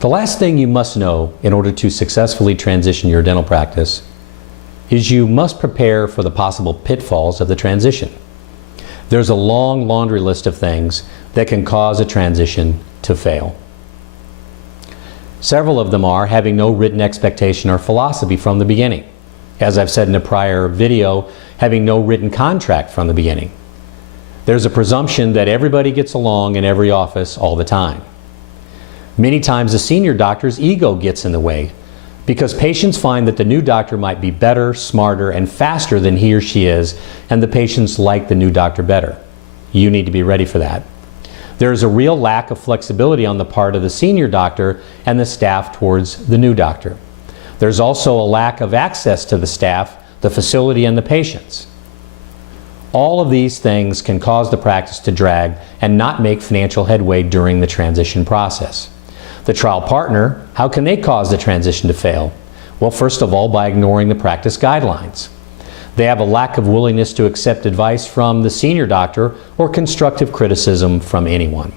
The last thing you must know in order to successfully transition your dental practice is you must prepare for the possible pitfalls of the transition. There's a long laundry list of things that can cause a transition to fail. Several of them are having no written expectation or philosophy from the beginning. As I've said in a prior video, having no written contract from the beginning. There's a presumption that everybody gets along in every office all the time. Many times the senior doctor's ego gets in the way because patients find that the new doctor might be better, smarter, and faster than he or she is, and the patients like the new doctor better. You need to be ready for that. There's a real lack of flexibility on the part of the senior doctor and the staff towards the new doctor. There's also a lack of access to the staff, the facility, and the patients. All of these things can cause the practice to drag and not make financial headway during the transition process. The trial partner, how can they cause the transition to fail? Well, first of all, by ignoring the practice guidelines. They have a lack of willingness to accept advice from the senior doctor or constructive criticism from anyone.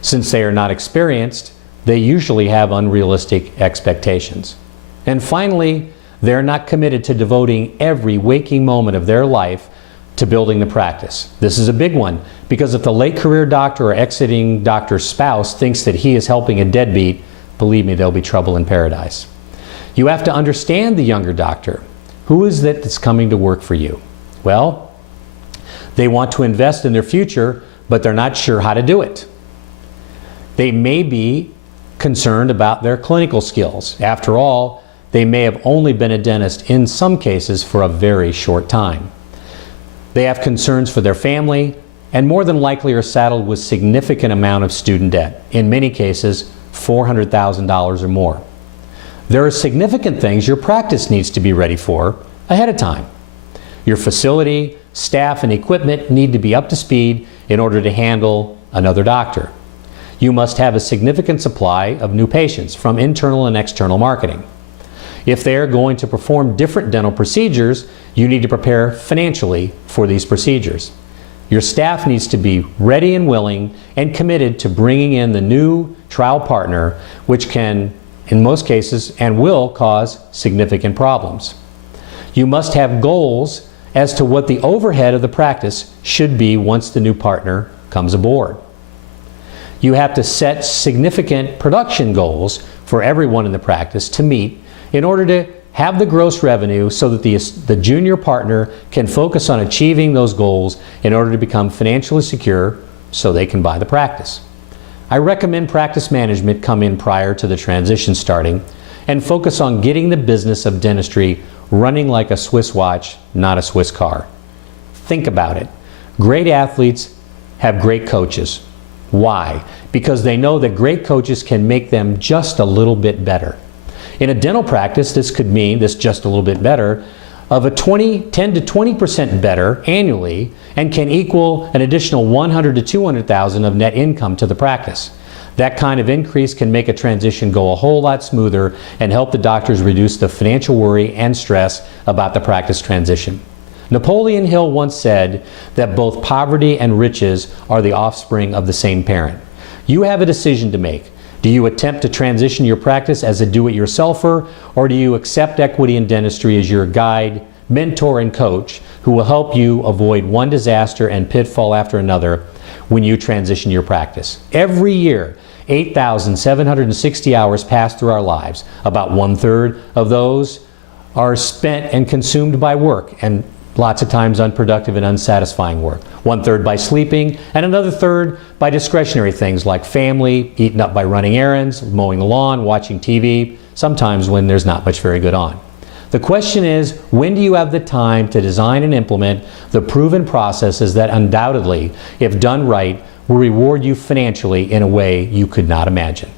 Since they are not experienced, they usually have unrealistic expectations. And finally, they're not committed to devoting every waking moment of their life to building the practice. This is a big one because if the late career doctor or exiting doctor's spouse thinks that he is helping a deadbeat, believe me, there'll be trouble in paradise. You have to understand the younger doctor. Who is it that's coming to work for you? Well, they want to invest in their future, but they're not sure how to do it. They may be concerned about their clinical skills. After all, they may have only been a dentist in some cases for a very short time. They have concerns for their family and more than likely are saddled with significant amount of student debt, in many cases $400,000 or more. There are significant things your practice needs to be ready for ahead of time. Your facility, staff, and equipment need to be up to speed in order to handle another doctor. You must have a significant supply of new patients from internal and external marketing. If they are going to perform different dental procedures, you need to prepare financially for these procedures. Your staff needs to be ready and willing and committed to bringing in the new trial partner, which can, in most cases, and will cause significant problems. You must have goals as to what the overhead of the practice should be once the new partner comes aboard. You have to set significant production goals for everyone in the practice to meet in order to have the gross revenue so that the junior partner can focus on achieving those goals in order to become financially secure so they can buy the practice. I recommend practice management come in prior to the transition starting and focus on getting the business of dentistry running like a Swiss watch, not a Swiss car. Think about it. Great athletes have great coaches. Why? Because they know that great coaches can make them just a little bit better. In a dental practice, this could mean, this just a little bit better, of a 10 to 20% better annually and can equal an additional $100,000 to $200,000 of net income to the practice. That kind of increase can make a transition go a whole lot smoother and help the doctors reduce the financial worry and stress about the practice transition. Napoleon Hill once said that both poverty and riches are the offspring of the same parent. You have a decision to make. Do you attempt to transition your practice as a do-it-yourselfer, or do you accept Equity in Dentistry as your guide, mentor, and coach who will help you avoid one disaster and pitfall after another when you transition your practice? Every year, 8,760 hours pass through our lives. About 1/3 of those are spent and consumed by work, and lots of times unproductive and unsatisfying work. 1/3 by sleeping, and another third by discretionary things like family, eaten up by running errands, mowing the lawn, watching TV, sometimes when there's not much very good on. The question is, when do you have the time to design and implement the proven processes that undoubtedly, if done right, will reward you financially in a way you could not imagine?